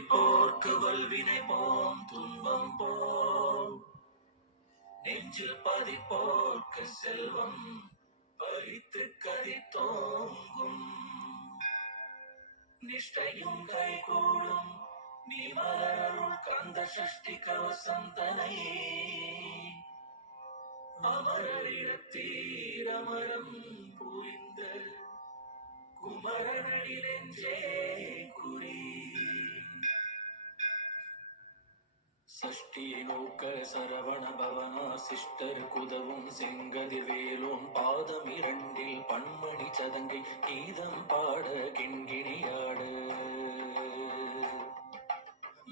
துதிப்போர்க்கு வல்வினை போம் துன்பம் போம், நெஞ்சில் பதிப்போர்க்கு செல்வம் பறித்து கதித்தோங்கும். நிஷ்டையும் கைகூடும் நீ மலருள் கந்த சஷ்டி கவசந்தனை, அமரரிடத்தீரமரம் புரிந்த குமரனடி நெஞ்சே குறி. சஷ்டியை நோக்க சரவண பவனா சிஷ்டர் குதவும் செங்கதிர் வேலோன் பாதம் இரண்டில் பன்மணி சதங்கை கீதம் பாட கிண்கிணியாட.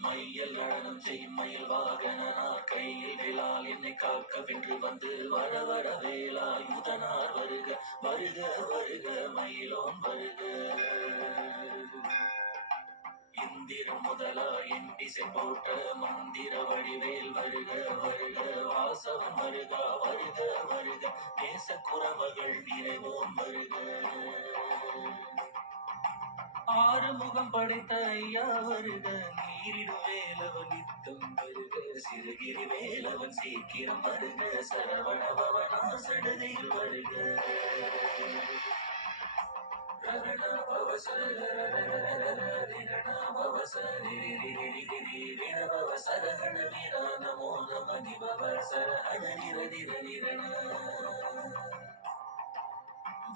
மையல் நடனம் செய்யும் மயில் வாகனார் கையில் வேளால் என்னை காக்க வென்று வந்து வர வர வேலாயுதனார் வருக வருக வருக மயிலோன் வருக. இந்திரம் முதலா எண்டிசை போட்ட மந்திர வடிவேல் வருக வருக வாசவன் வருக வருக வருக நேச குறமகள் நிறைவோன் வருக. ஆறுமுகம் படைத்த ஐயா வருக நீரிடும் வேலவன் நித்தம் வருக சிறுகிரி வேலவன் சீக்கிரம் வருக சரவண பவனா சடுதியில் வருக. ரகணா பவசர ரிகணா பவசர ரிண பவசர கண வீரா நமோ நம நிபவசர அண நிர நிர நிரண.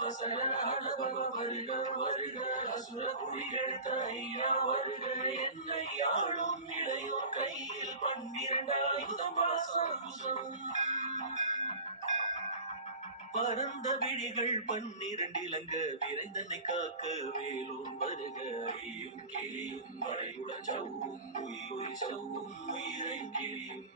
வசரண பவ வருக வருக அசுர குடி எடுத்த ஐயா வருக. என்னை ஆளும் இளையோர் கையில் 12 ஆயுதம் பாசம், பரந்த விழிகள் 12 இலங்க விரைந்தனை காக்க வேலூன் வருக. ஐயும் கிளியும் மழையுடன் சவ்வும் உயிர் சவ்வும் உயிரை கிளியும்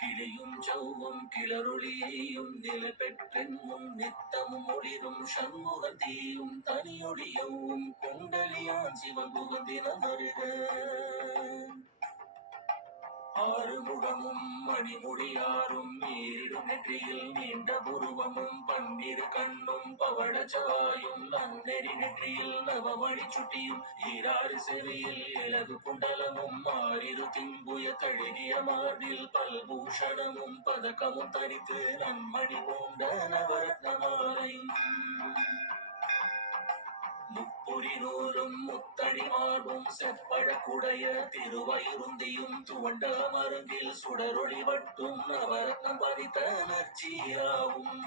கிளியும் சவ்வும் கிளரொளியையும் நில பெற்றென்னும் நித்தமும் ஒளிரும் சண்முகன் தீயும் தனியொளியவும் கொண்டலியான் சிவன் புகந்தினம் வருக. ஆறுமுகமும் மணிமுடியாரும் நீரிடும் நெற்றியில் நீண்ட புருவமும் 12 கண்ணும் பவழச்சவாயும் நன்னெறி நெற்றியில் நவமணி சுட்டியும் ஈராறு செவியில் இலகு குண்டலமும் 6 திங்குய தழுகிய மார்பில் பல்பூஷணமும் பதக்கமும் தரித்து நன்மணி பூண்ட நவரத்ன மாலையும் முப்புரி நூலும் முத்தடி மார்பும் செப்பழக்குடைய திருவயிருந்தியும் துவண்ட மருங்கில் சுடரொளி வட்டும் நவரத்னம் பதித்த நற்சியாவும்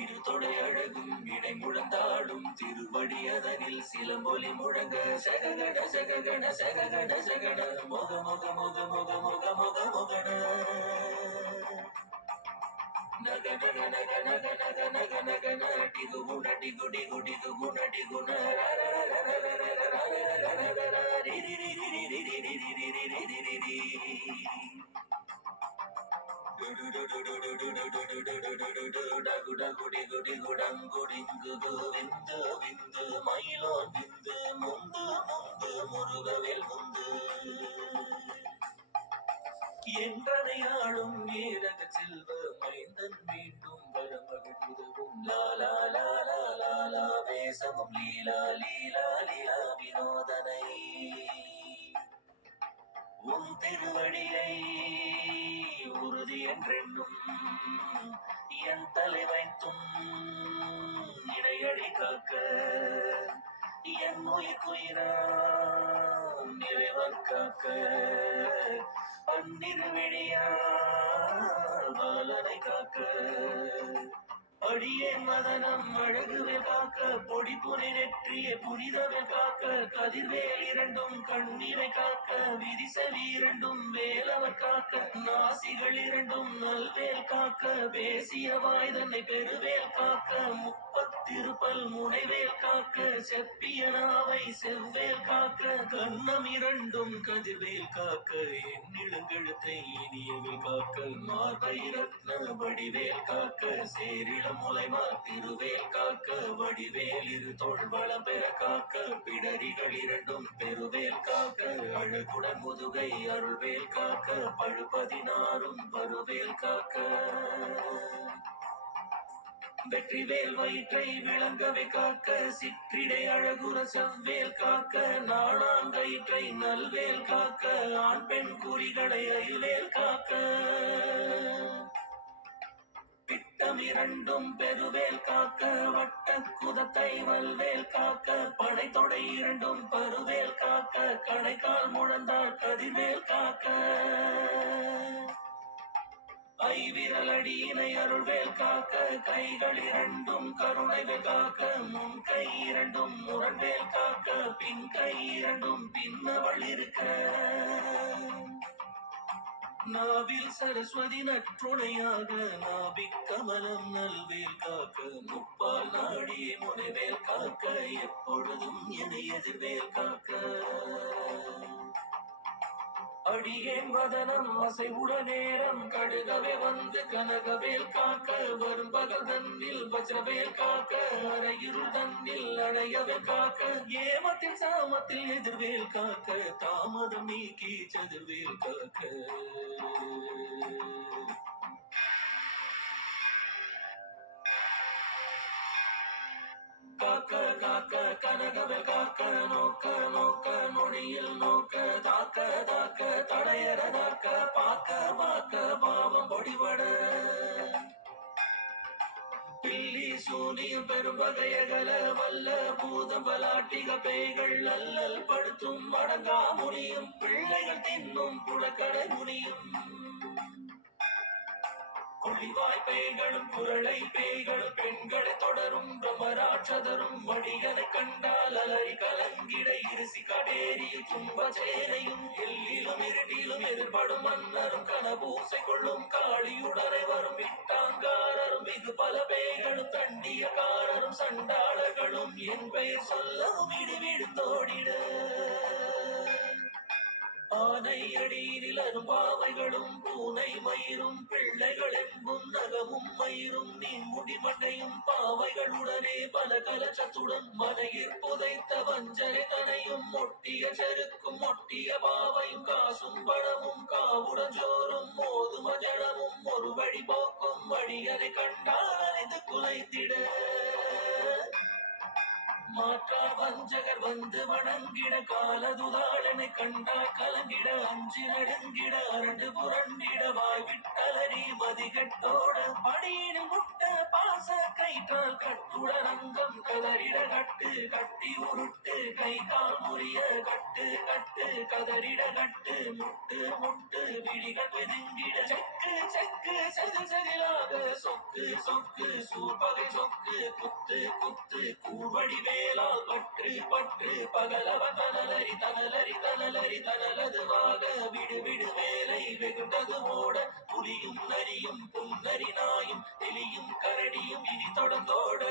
இரு தொடை அழகும் இடை முழந்தாடும் திருவடியதனில் சிலம்பொலி முழங்க சககண சககண சககண சகண மொக மொக மொக மொக மொக மொக மொகண. நக நக நக நக நக நக நக நடிகு குண டிகு டிகு டிகு குண டிகு ந விந்து மயிலோன் விந்து முந்து முந்து முருகவேல் முந்து. என்றனையாளும் ஏரக செல்வ மைந்தன் மீண்டும் வரமகிழ்வுதவும் லாலா லாலா லாலா வேசமும் லீலா லீலா லீலா வினோதனை. உன் திருவடியை உறுதி என்றென்னும் என் தலை வைத்தும் இடையடி காக்க என் உயிர்க்குயிராம் நிறைவன் காக்க 12 விழியால் பாலனை காக்க. அடியேன் மதனம் அழகுவேல் காக்க பொடி புனை நெற்றியை புரிதவேல் காக்க கதிர்வேல் 2 கண்ணீரை காக்க விரிசல் 2 வேலவர் காக்க நாசிகள் 2 நல்வேல் காக்க பேசிய வாய்தன்னை பெருவேல் காக்க முப்பத்திருப்பல் முனைவேல் காக்க செப்பிய நாவை செவ்வேல் காக்க கண்ணம் 2 கதிர்வேல் காக்க என் இளங்கழுத்தை இனியவேல் காக்க மார்பை ரத்ன வடிவேல் காக்க சேரிளம் முலைமார் திருவேல் காக்க வடிவேல் 2 தோள்வளம் பெற காக்க பிடரிகள் 2 பெருவேல் காக்க அழகுடன் முதுகை அருள்வேல் காக்க பழு 16 பருவேல் காக்க. வெற்றிவேல் வயிற்றை விளங்கவே காக்க, சிற்றிடை அழகுற செவ்வேல் காக்க, நாணாங்கயிற்றை நல்வேல் காக்க, ஆண் பெண் குறிகளை அயில்வேல் காக்க, பிட்டமிரண்டும் பெருவேல் காக்க, வட்ட குதத்தை வல்வேல் காக்க, படை தொடை இரண்டும் பருவேல் காக்க, கணைக்கால் முழந்தாள் கதிர்வேல் காக்க, ஐவிரல் அடியினை அருள்வேல் காக்க, கைகள் இரண்டும் கருணைவேல் காக்க, முன் கை இரண்டும் முரண்வேல் காக்க, பின் கை இரண்டும் பின்னவள் இருக்க, நாவில் சரஸ்வதி நற்றுணையாக, நாபிக் கமலம் நல்வேல் காக்க, முப்பால் நாடியே முனைவேல் காக்க, எப்பொழுதும் என எதிர்வேல் காக்க, அடியேன் வதனம் அசைவுட நேரம் கடுகவே வந்து கனகவேல் காக்க, வரும் பகல் தன்னில் வஜ்ரவேல் காக்க, அரையிருள் தன்னில் அணையவே காக்க, ஏமத்தில் சாமத்தில் எதிர்வேல் காக்க, தாமதம் நீக்கி சதுர்வேல் காக்க, காக்க காக்க கனகவேல் காக்க, நோக்க நோக்க நொடியில் நோக்க, தாக்க தாக்க தடையற தாக்க, பாக்க பாக்க பாவம் பொடிபட, பில்லி சூனியம் பெரும் வகையகல வல்ல பூதம் பலாட்டிக பேய்கள் அல்லல் படுத்தும் அடங்கா முனியும், பிள்ளைகள் தின்னும் புழக்கடை முனியும், குழிவாய் பேய்களும் குரளை பேய்களும் பெண்களை தொடரும் பிரம்மராட்சதரும், வடிகனை கண்டால் அலறி கலங்கிட இருசி கடேரி துன்ப சேனையும், எல்லிலும் இருட்டிலும் எதிர்படும் மன்னரும் கனபூசை கொள்ளும் காளியுடனை வரும் விட்டாங்காரரும், மிகு பல பேய்களும் தண்டியக்காரரும் சண்டாளர்களும், என் பெயர் சொல்லவும் இடிவிடுந்தோடிட, ஆனை அடியினில் அரும்பாவைகளும் பூனை மயிரும் பிள்ளைகள் என்பும் நகமும் மயிரும் நீன்முடி மண்டையும் பாவைகளுடனே பல கலச்சத்துடன் மனையில் புதைத்த வஞ்சனை தனையும், ஒட்டிய செருக்கும் ஒட்டிய பாவையும் காசும் பணமும் காவுடன் ஜோறும் மோதும ஜனமும் ஒரு வழி போக்கும், வழியனை கண்டால் அனைத்து குலைத்திட, மாற்றா வஞ்சகர் வந்து வணங்கிட, காலதுதாளனை கண்டால் கலங்கிட, அஞ்சி நடுங்கிட அரண்டு புரண்டிட, வாய் விட்டலறி மதிகட்டோட, படியினில் முட்ட பாச கயிற்றால் கட்டுடன் அங்கம் கதறிட, கட்டு கட்டி உருட்டு கை கால் முறிய, கட்டு கட்டு கதறிட, கட்டு முட்டு முட்டு விழிகள் வெதுங்கிட, செக்கு செக்கு செதில் செதிலாக, சொக்கு சொக்கு சூப்பகை சொக்கு, குத்து குத்து கூர்வடி வேலால் பற்று பற்று, பகலவ தனலரி தனலரி தனலரி தனலதுவாக, விடு விடு வேலை வெகுண்டது ஓட, புலியும் நரியும் புன்னரி நாயும் எலியும் கரடியும் இனி தொடர்ந்தோட,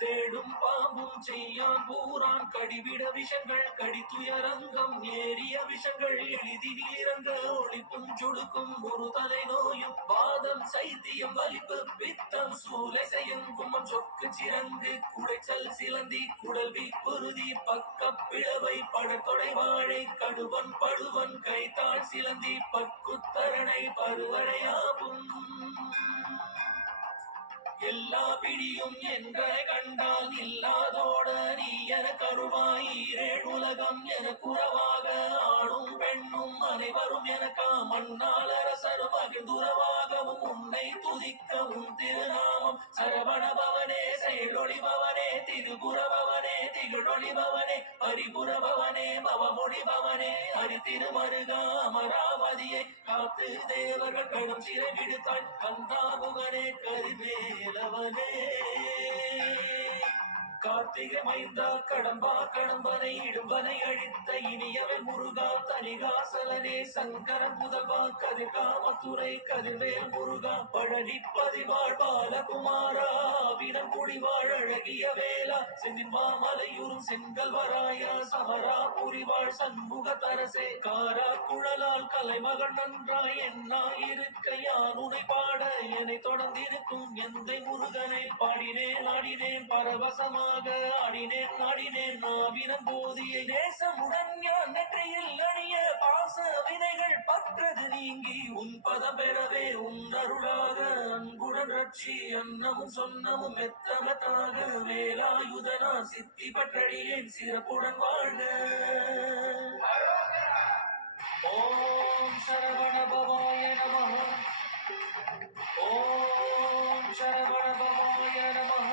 தேடும் பாம்பும் செய்யான் பூரான் கடிவிட விஷங்கள் கடித்துயரங்கம், ஏறிய விஷங்கள் எளிதினில் இறங்க, ஒளிப்பும் சுடுக்கும் ஒரு தலை நோயும், வாதம் சைத்தியம் வலிப்பு பித்தம் சூலை செய்யுங்குமம் சொக்கு சிறங்கு குடைச்சல் சிலந்தி குடல்வி குருதி பக்க பிளவை படத்தொடை வாழை கடுவன் படுவன் கைத்தாள் சிலந்தி பக்குத்தரணை பருவரையாவும், எல்லா பிடியும் என்றனை கண்டால் இல்லாதோட, நீ என கருவாய் ஈரேழ் உலகம் என குறவாக, ஆணும் பெண்ணும் அனைவரும் எனக்கா மண்ணால் அரசரும் மகிழ்ந்துறவாகவும், உன்னை துதிக்க உன் திருநாமம் சரவணபவனே செயலொழிபவனே, திருபுறபவனே திகழொழிபவனே, பரிபுறபவனே பவமொழிபவனே, ஹரி திருமருகா அமராவதியை காத்து தேவர்கள் கடும் சிறை விடுத்தாய், கந்தாகுகனே கருவேலவனே, கார்த்திகை மைந்தா கடம்பா கடம்பனை இடும்பனை அழித்த இனியவை முருகா தனிகாசலனே, சங்கரன் முதல்வா கதிர்காமத்துறை கதிர்வேல் முருகா, பழனி பதிவாழ் பாலகுமாரா நாவினம் குடிவாழ் அழகிய வேளா செந்தின் மாமலையூரும் செங்கல் வராயா சமரா புரிவாழ் சண்முக தரசே காரா குழலால் கலைமகள் நன்றாய் என்னா இருக்க யான் உனை பாட என்னை தொடர்ந்திருக்கும் எந்தை முருகனை பாடினேன் ஆடினேன் பரவசமாக ஆடினேன் ஆடினேன் நாவினம் போதியை நேசமுடன் யான் நெற்றியில் அணிய பாச வினைகள் பற்றது நீங்கி உன் பதம் பெறவே உன் அருளாக அன்புடன் ரட்சி அன்னமும் சொன்னமும் மெத்தமத்தாக வேலாயுதனா சித்தி பற்றடியேன் சிறப்புடன் வாழ்க. ஓம் சரவண பவாய நமः. ஓம் சரவண பவாய நமः.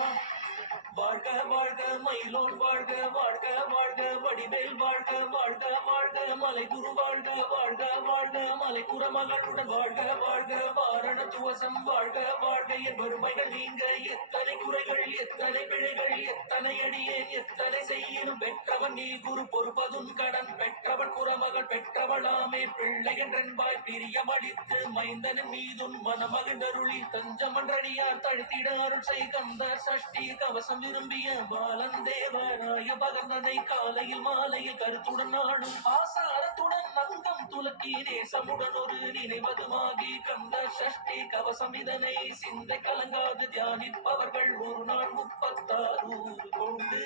வாழ்க வாழ்க மயிலோன் வாழ்க வாழ்க வாழ்க வடிவேல் வாழ்க வாழ்க வாழ்க மலை குரு வாழ்க வாழ்க வாழ்க மலை குரமகளுடன் வாழ்க வாழ்க வாரண துவசம் வாழ்க வாழ்க என் வறுமைகள் நீங்க எத்தனை குறைகள் எத்தனை பிழைகள் எத்தனை அடியேன் எத்தனை செய்யணும் பெற்றவன் நீ குரு பொறுப்பதும் கடன் பெற்றவள் குரமகள் பெற்றவளாமே பிள்ளை என்றென்பாய் பிரியமளித்து மைந்தனின் மீதும் மனமகிழ்ந்தருளி தஞ்சமன்றடியார் தழுத்திட அருள் செய் கந்த சஷ்டி கவசம் விரும்பிய பாலன் தேவராய பகந்தனை காலையில் மாலையில் கருத்துடன் நாடும் ஆசாரத்துடன் அங்கம் துலக்கி நேசமுடன் ஒரு நினைவதுமாகி கந்த சஷ்டி கவசம் இதனை சிந்தை கலங்காது தியானிப்பவர்கள் ஒரு நாள் 36 கொண்டு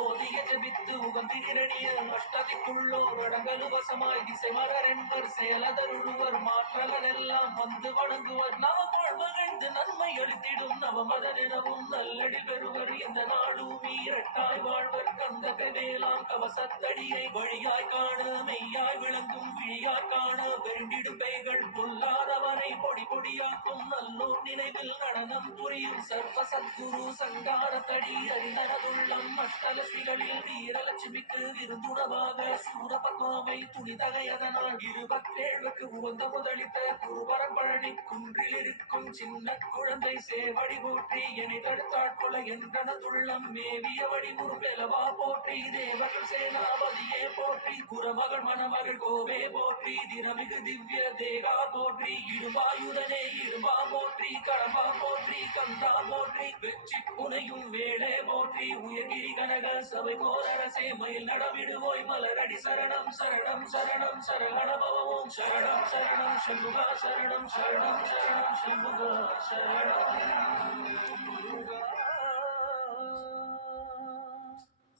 ஓதிய ஜபித்து உகந்திரடிய அஷ்டதிக்குள்ளோர் அடங்கலு வசமாய் திசை மலரென்பர் செயலதருளுவர் மாற்றலன் எல்லாம் வந்து வணங்குவர் நவகோள் மகிழ்ந்து நன்மை அளித்திடும் நவமதனெனவும் நல்லடி பெறுவர் இந்த நாடுமி இரட்டாய் வாழ்வர் கந்தகை வேளாம் கவசத்தடியை வழியாய் காண மெய்யாய் விளங்கும் விழியாய் காண வெண்டிடும் பெய்கள் பொல்லாதவனை பொடி பொடியாக்கும் நல்லோர் நினைவில் நடனம் புரியும் சர்வ சத்குரு சங்காரத்தடி அறிந்தனதுள்ளம் அஷ்டலட்சுமிகளில் வீரலட்சுமிக்கு விருந்துணவாக சூரபத்மாவை துணிதகையதனால் 27க்கு உகந்த முதலித்த குருபரம்பழனி குன்றில் இருக்கும் சின்ன குழந்தை சேவடி போற்றி என்னை தடுத்தாட்கொள்ள என்றனதுள்ளம் மேவிய வடிவுறு பெலவா போற்றி தேவர்கள் சேனாபதியே போற்றி குரமகள் மணமகள் கோவே போற்றி தினமிகு திவ்ய தேகா போற்றி இடுபாயுதனே இடுபா போற்றி கடம்பா போற்றி கந்தா போற்றி வெற்றி புனையும் வேளே போற்றி உயர்கிரி கனக சபை கோரரசே மயில் நடமிடுவோய் மலரடி சரணம் சரணம் சரணம் சரகண பவம் சரணம் சரணம் சண்முகா சரணம் சரணம் சரணம் சண்முகா சரணம் முருகா.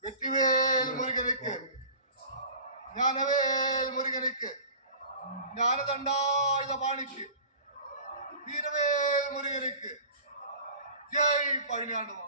வெற்றிவேல் முருகனுக்கு ஞானவேல் முருகனுக்கு ஞானதண்டாயுத பாணிக்கு வீரவேல் முருகனுக்கு ஜெய் பழனியாண்டவா.